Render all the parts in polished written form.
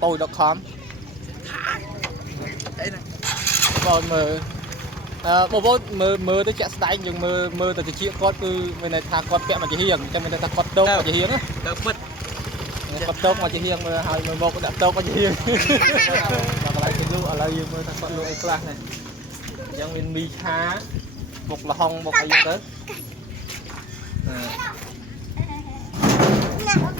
Poi.com បងមើលទៅជាក់ស្ដែងយើងមើលទៅជាគាត់គឺមានន័យថាគាត់ពាក់មកជាហៀងអញ្ចឹងមានន័យថាគាត់តោកមកជាហៀងណាទៅពិតគាត់តោកមកជាហៀងមើលហើយមើលមកដាក់តោកមកជាហៀងដល់កន្លែងគេលក់ឥឡូវយើងមើលថាគាត់លក់អីខ្លះនេះអញ្ចឹងមានមីឆាបុកល្ហុងបុកអីទៅ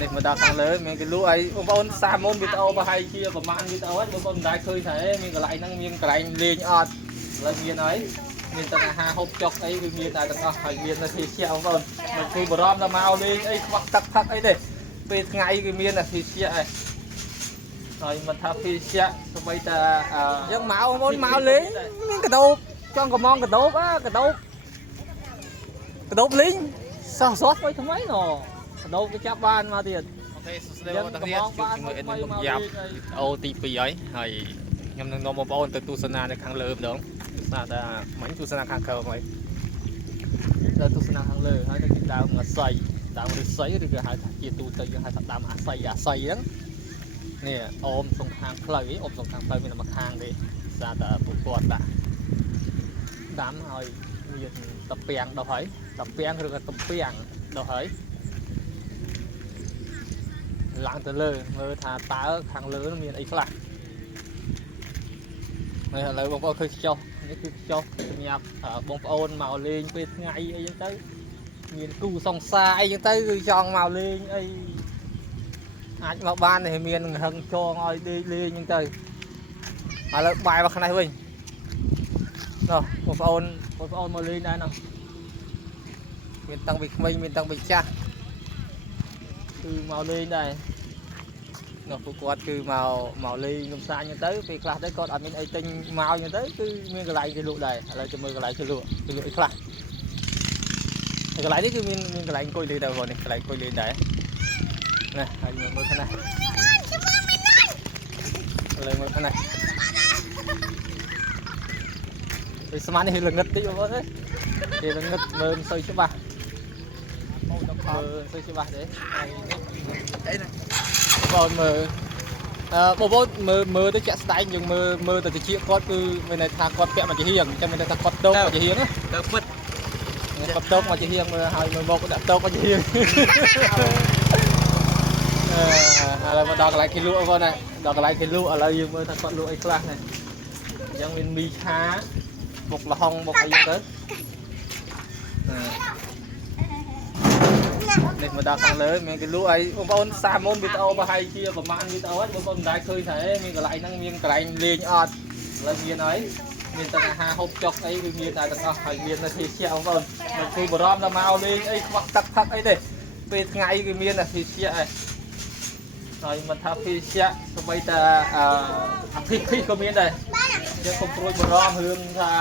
នេះមកដល់ខាងលើមានគេលក់អីបងប្អូនសាមុនវីដេអូប្រហែលជាប្រហែលវីដេអូហ្នឹងបងប្អូនមិនដែលឃើញថាមានកន្លែងហ្នឹងមានកន្លែងលេងអត់ឥឡូវមានហើយមានតែអាហារហូបចុកអីគឺមានតែទាំងអស់ហើយមានតែភេសជ្ជៈបងប្អូនមិនគួរបារម្ភដល់មកលេងអីខ្វះទឹកផឹកអីទេពេលថ្ងៃគឺមានតែភេសជ្ជៈឯងហើយមិនថាភេសជ្ជៈស្បីតែយើងមកបងប្អូនមកលេងមានកដោបចង់កំងកដោបកដោបលេងសោះសោះទៅថ្មីណកដោបគេចាប់បានមកទៀតអូខេសួស្តីបងប្អូនជួបជាមួយអេដមីនមកយ៉ាប់អូទី2ហើយខ្ញុំនឹងនាំបងប្អូនទៅទស្សនានៅខាងលើម្ដងទស្សនាថាមិនទស្សនាខាងក្រោមហើយទៅទស្សនាខាងលើហើយទៅគេដើមអាស័យដើមឫស្សីឬក៏ហៅថាជាទូទៅយើងហៅថាដើមអាស័យហ្នឹងនេះអូមសងខាងផ្លូវអូមសងខាងផ្លូវមានតែមួយខាងទេសារតែពួកគាត់ដាក់ដាំហើយមានតពាំងដល់ហើយតពាំងឬក៏ទំពាំងដល់ហើយឡើងទៅលើមើលថាតើខាងលើមានអីខ្លះឥឡូវបងប្អូនឃើញខ្ចោះនេះគឺខ្ចោះសម្រាប់បងប្អូនមកលេងពេលថ្ងៃអីចឹងទៅមានគូសង្សារអីចឹងទៅគឺចង់មកលេងអីអាចមកបានតែមានហឹងចងឲ្យដេកលេងចឹងទៅឥឡូវបាយមកខាងនេះវិញណោះបងប្អូនមកលេងដែរណោះមានតាំងពីក្មេងមានតាំងពីចាស់គឺមកលេងដែរពួកគាត់គឺមកលេងកំសាន្តចឹងទៅពេលខ្លះទៅគាត់អត់មានអីទិញមកចឹងទៅគឺមានកន្លែងគេលក់ដែរឥឡូវទៅមើលកន្លែងគេលក់អីខ្លះហើយកន្លែងនេះគឺមានកន្លែងអង្គុយលេងដែរបងនេះកន្លែងអង្គុយលេងដែរណាហើយមើលខាងនេះឥឡូវមើលខាងនេះវាស្មាននេះល្ងឹតតិចបងប្អូនអើយគេល្ងឹតមើលមិនសូវច្បាស់សូវច្បាស់ទេហើយអីណាបងមើលបងប្អូនមើលទៅជាក់ស្ដែងយើងមើលទៅជាគាត់គឺមានន័យថាគាត់ពាក់មកជាហៀងអញ្ចឹងមានន័យថាគាត់តោកមកជាហៀងណាទៅពិតគាត់តោកមកជាហៀងមើលហើយមើលមកដាក់តោកមកជាហៀងឥឡូវមកដល់កន្លែងគេលក់បងប្អូនណាដល់កន្លែងគេលក់ឥឡូវយើងមើលថាគាត់លក់អីខ្លះនេះអញ្ចឹងមានមីឆាបុកល្ហុងបុកអីទៅនេះមកដល់ខាងលើមានគេលក់អីបងប្អូនសាមុនវីដេអូប្រហែលជាប្រហែលវីដេអូហ្នឹងបងប្អូនមិនដែលឃើញថាមានកន្លែងហ្នឹងមានកន្លែងលេងអត់ឥឡូវមានហើយមានតែអាហារហូបចុកអីគឺមានតែទាំងអស់ហើយមានតែភេសជ្ជៈបងប្អូនមិនគួរបារម្ភដល់មកលេងអីខ្វះទឹកផឹកអីទេពេលថ្ងៃគឺមានតែភេសជ្ជៈឯងហើយមិនថាភេសជ្ជៈស្បីតែអាភីភីក៏មានដែរយើងកុំព្រួយបារម្ភរឿងថា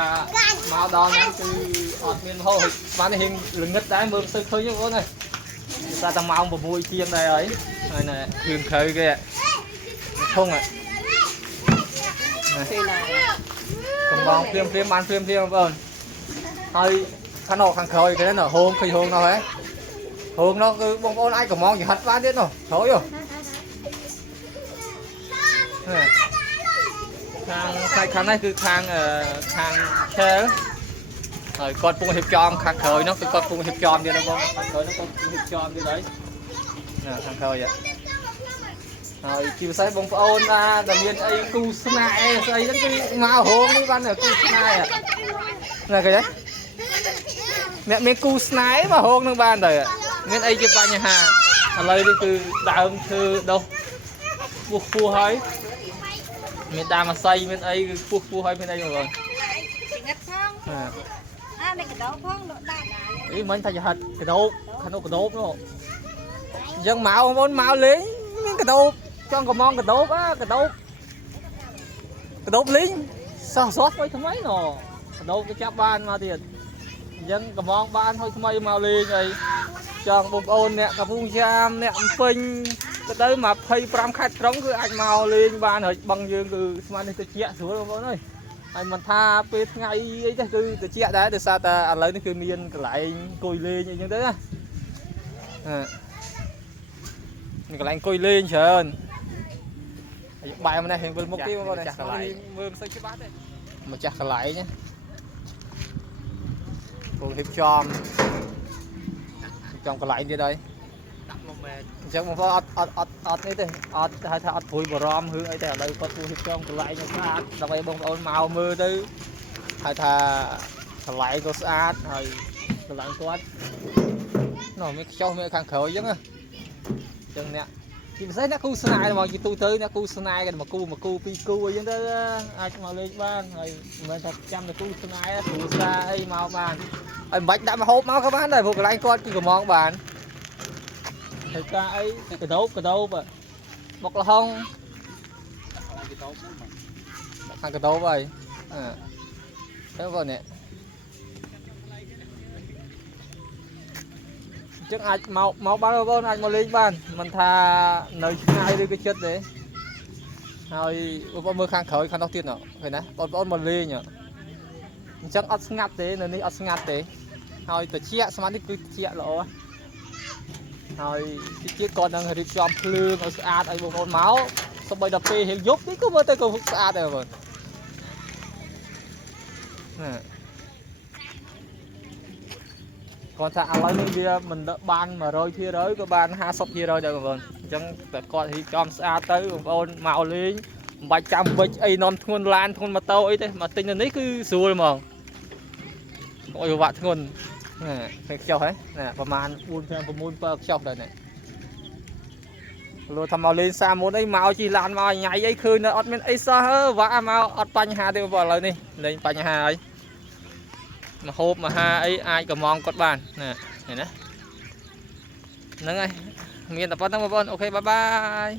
មកដល់ហ្នឹងគឺអត់មានហូរស្មាននេះរៀងល្ងឹតដែរមើលមិនសូវឃើញទេបងប្អូនអើយតែតែម៉ោង6ជាងដែរហើយណែគ្រឿងក្រៅគេធុងកំងព្រាមបានព្រាមបងប្អូនហើយខាងខាងក្រោយគេណោះហូងឃើញហូងនោះហ៎ហូងនោះគឺបងប្អូនអាចកំងចង្ហិតបានទៀតនោះtrời ơiខាងនេះគឺខាងឆែហើយគាត់ពងហៀបចំខាងក្រោយនោះគឺគាត់ពងហៀបចំទៀតណាបងខាងក្រោយនោះគាត់ហៀបចំទៀតហើយខាងក្រោយហើយជាពិសេសបងប្អូនណាដែលមានអីគូស្នេហ៍ស្អីហ្នឹងគឺមករោងនេះបានគូស្នេហ៍ណាគេអ្នកមានគូស្នេហ៍មករោងនឹងបានទៅមានអីជាបញ្ហាឥឡូវនេះគឺដើមឈើដុះខ្ពស់ហើយមានដើមអាស័យមានអីគឺខ្ពស់ហើយមានអីបងប្អូនងាត់ផងនេះកដោបផងលក់ដាក់អីមិញថាចហិតកដោបខាងនោះកដោបនោះអញ្ចឹងមកបងប្អូនមកលេងមានកដោបចង់កំងកដោបកដោបលេងសោះសោះទៅថ្មីណកដោបគេចាប់បានមកទៀតអញ្ចឹងកំងបានហើយថ្មីមកលេងអីចង់បងប្អូនអ្នកកំពង់ចាមអ្នកអំពេញទៅ25ខែត្រង់គឺអាចមកលេងបានហើយបឹងយើងគឺស្មាននេះទៅជាស្រួលបងប្អូនអើយហើយមិនថាពេលថ្ងៃអីទេគឺទៅជាដែរដោយសារតែឥឡូវនេះគឺមានកន្លែងអង្គុយលេងអីចឹងទៅណាមានកន្លែងអង្គុយលេងច្រើន bài mà này hình vườn một kia mà này vườn xây cái bát đấy mà chặt lại nhé cùng hiệp tròn trong còn lại như đây chắc một ọt ấy đây ọt hai thằng ọt phùi bờ rom hư ấy đây ở đây có hiệp trong còn lại như sao đọc ấy bông ôn màu mưa tư hai thằng lại có sát rồi còn lại quát nó mới cho mới khang khởi chứ chừng nè thì thấy nó cu snai mà tôi tới nó cu snai mà cu pi cu vậy đó ai mà lên ban rồi mình thật chăm là cu snai cu sa ấy màu bàn anh bạch đã mà hộp máu các bạn này phục lại con chỉ có mong bạn thời ta ấy cái đấu mà bọc là không hàng cái đấu vậy thế rồi nè chắc ai máu bao lâu anh mà lên ban mình thà nơi ai đi cái chất đấy rồi con mưa khang khởi khang đầu tiên rồi phải nè con mà lên nhở chắc ớt ngắt thế nên đi ớt ngắt thế rồi từ chia xong đi cứ chia lộ rồi chia con đang đi chọn lương ở sát ấy một con máu xong bây giờ pê hiện giúp tí cứ mơ tới cầu sát rồi rồi còn thà lấy những kia mình đã ban mà rồi kia rồi có ban 20 kia rồi được rồi chẳng con thì chọn sát tới một con màu lên 300 bịch ấy non thôn lan thôn mà tao ấy thế mà tình là đấy cứ xua mà ôi vạ thôn nè phải chào hết nèประมาณ 4 per chọc rồi này rồi thầm màu lên xa muốn ấy màu chỉ lan màu nhảy ấy khơi nó admin ấy sao vạ màu ad bánh hà đều vào lời đi lên bánh hà ấy mà hộp mà hà ấy ai cả mong cột bàn nè này nè nâng ơi miền tập phát tăng một ok bye bye